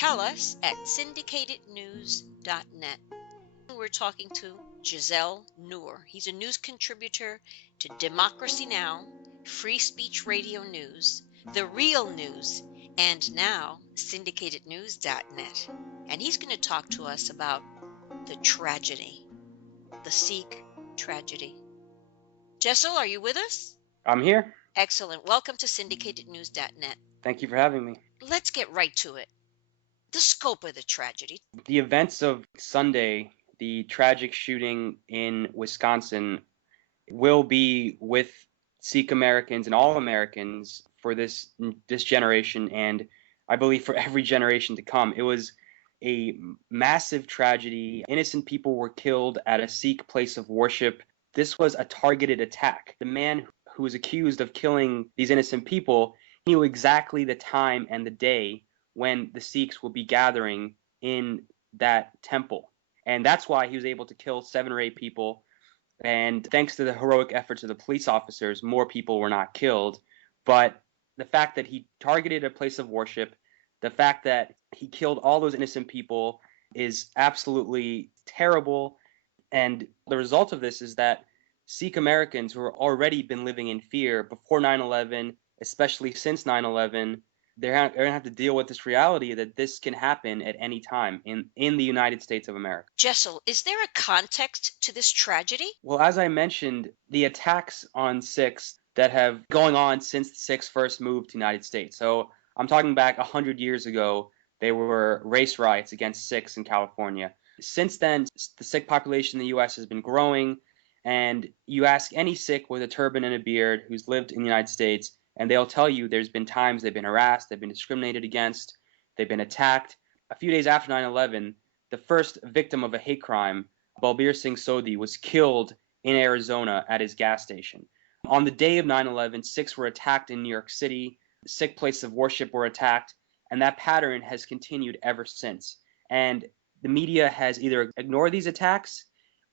tell us at syndicatednews.net. We're talking to Jaisal Noor. He's a news contributor to Democracy Now!, Free Speech Radio News, The Real News, and now syndicatednews.net. And he's going to talk to us about the tragedy, the Sikh tragedy. Jaisal, are you with us? I'm here. Excellent. Welcome to syndicatednews.net. Thank you for having me. Let's get right to it. The scope of the tragedy. The events of Sunday, the tragic shooting in Wisconsin, will be with Sikh Americans and all Americans for this generation, and I believe for every generation to come. It was a massive tragedy. Innocent people were killed at a Sikh place of worship. This was a targeted attack. The man who was accused of killing these innocent people knew exactly the time and the day when the Sikhs will be gathering in that temple. And that's why he was able to kill 7 or 8 people. And thanks to the heroic efforts of the police officers, more people were not killed. But the fact that he targeted a place of worship, the fact that he killed all those innocent people is absolutely terrible. And the result of this is that Sikh Americans who have already been living in fear before 9/11, especially since 9/11, they're going to have to deal with this reality that this can happen at any time in the United States of America. Jaisal, is there a context to this tragedy? Well, as I mentioned, the attacks on Sikhs that have going on since the Sikhs first moved to the United States. So I'm talking back 100 years ago, there were race riots against Sikhs in California. Since then, the Sikh population in the U.S. has been growing, and you ask any Sikh with a turban and a beard who's lived in the United States, and they'll tell you there's been times they've been harassed, they've been discriminated against, they've been attacked. A few days after 9/11, the first victim of a hate crime, Balbir Singh Sodhi, was killed in Arizona at his gas station. On the day of 9/11, Sikhs were attacked in New York City, Sikh places of worship were attacked, and that pattern has continued ever since. And the media has either ignored these attacks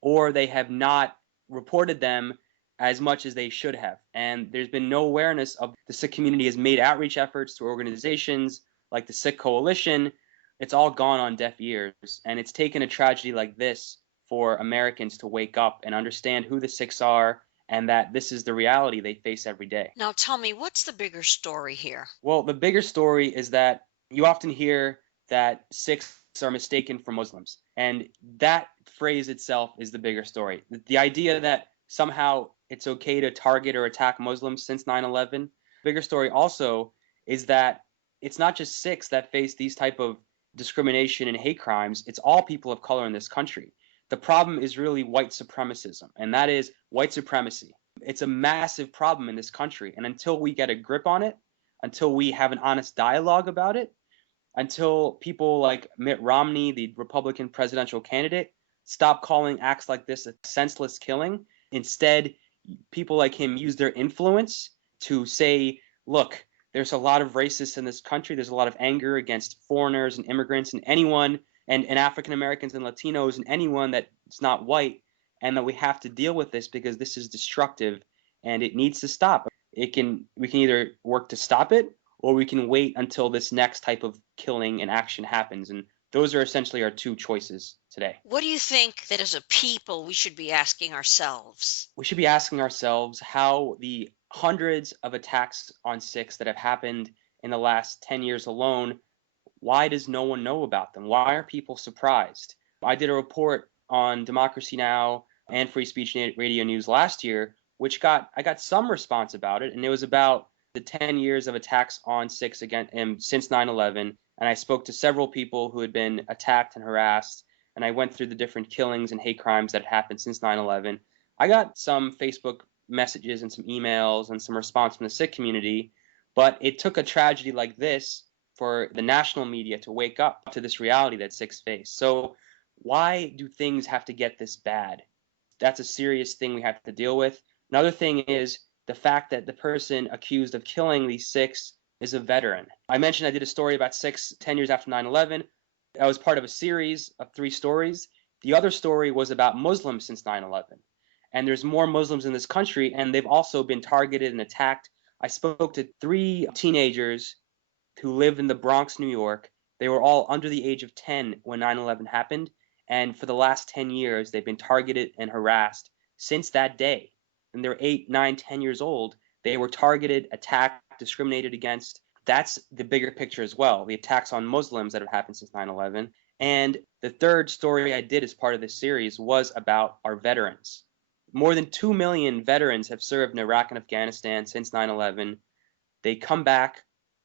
or they have not reported them as much as they should have. And there's been no awareness of the Sikh community has made outreach efforts to organizations like the Sikh Coalition. It's all gone on deaf ears. And it's taken a tragedy like this for Americans to wake up and understand who the Sikhs are and that this is the reality they face every day. Now tell me, what's the bigger story here? Well, the bigger story is that you often hear that Sikhs are mistaken for Muslims. And that phrase itself is the bigger story. The idea that somehow it's okay to target or attack Muslims since 9/11. Bigger story also is that it's not just Sikhs that face these type of discrimination and hate crimes. It's all people of color in this country. The problem is really white supremacism, and that is white supremacy. It's a massive problem in this country, and until we get a grip on it, until we have an honest dialogue about it, until people like Mitt Romney, the Republican presidential candidate, stop calling acts like this a senseless killing, instead people like him use their influence to say, look, there's a lot of racists in this country. There's a lot of anger against foreigners and immigrants and anyone, and African Americans and Latinos and anyone that's not white, and that we have to deal with this because this is destructive and it needs to stop. We can either work to stop it or we can wait until this next type of killing and action happens. And those are essentially our two choices today. What do you think that as a people we should be asking ourselves? We should be asking ourselves how the hundreds of attacks on Sikhs that have happened in the last 10 years alone, why does no one know about them? Why are people surprised? I did a report on Democracy Now! And Free Speech Radio News last year, which I got some response about it, and it was about the 10 years of attacks on Sikhs since 9/11. And I spoke to several people who had been attacked and harassed, and I went through the different killings and hate crimes that had happened since 9/11. I got some Facebook messages and some emails and some response from the Sikh community, but it took a tragedy like this for the national media to wake up to this reality that Sikhs face. So why do things have to get this bad? That's a serious thing we have to deal with. Another thing is the fact that the person accused of killing these Sikhs is a veteran. I mentioned I did a story about Sikhs 10 years after 9/11. I was part of a series of 3 stories. The other story was about Muslims since 9/11. And there's more Muslims in this country, and they've also been targeted and attacked. I spoke to 3 teenagers who live in the Bronx, New York, They were all under the age of 10 when 9/11 happened, and for the last 10 years, they've been targeted and harassed since that day. When they're 8, 9, 10 years old, they were targeted, attacked, discriminated against. That's the bigger picture as well, the attacks on Muslims that have happened since 9/11. And the third story I did as part of this series was about our veterans. More than 2 million veterans have served in Iraq and Afghanistan since 9/11. They come back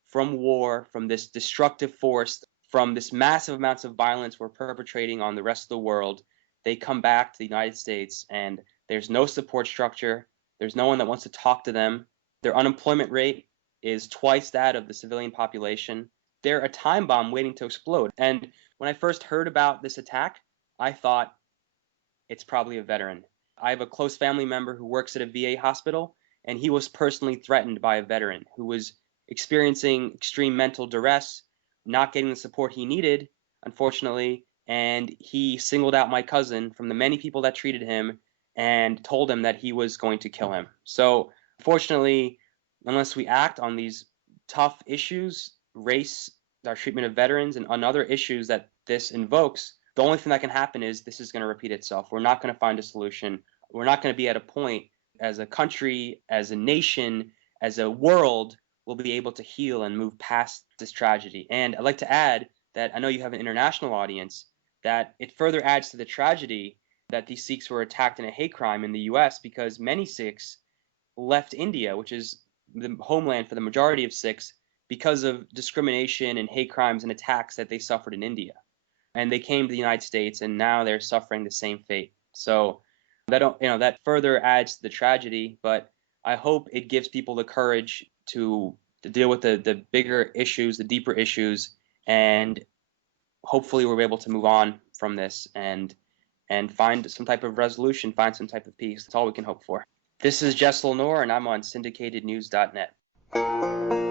from war, from this destructive force, from this massive amounts of violence we're perpetrating on the rest of the world. They come back to the United States, and there's no support structure. There's no one that wants to talk to them. Their unemployment rate is twice that of the civilian population. They're a time bomb waiting to explode. And when I first heard about this attack, I thought it's probably a veteran. I have a close family member who works at a VA hospital, and he was personally threatened by a veteran who was experiencing extreme mental duress, not getting the support he needed, unfortunately, and he singled out my cousin from the many people that treated him and told him that he was going to kill him. So, fortunately, unless we act on these tough issues, race, our treatment of veterans, and on other issues that this invokes, the only thing that can happen is this is going to repeat itself. We're not going to find a solution. We're not going to be at a point as a country, as a nation, as a world, we'll be able to heal and move past this tragedy. And I'd like to add that I know you have an international audience, that it further adds to the tragedy that these Sikhs were attacked in a hate crime in the US because many Sikhs left India, which is the homeland for the majority of Sikhs, because of discrimination and hate crimes and attacks that they suffered in India. And they came to the United States, and now they're suffering the same fate. So that further adds to the tragedy, but I hope it gives people the courage to deal with the bigger issues, the deeper issues, and hopefully we're able to move on from this and find some type of resolution, find some type of peace. That's all we can hope for. This is Jaisal Noor, and I'm on syndicatednews.net.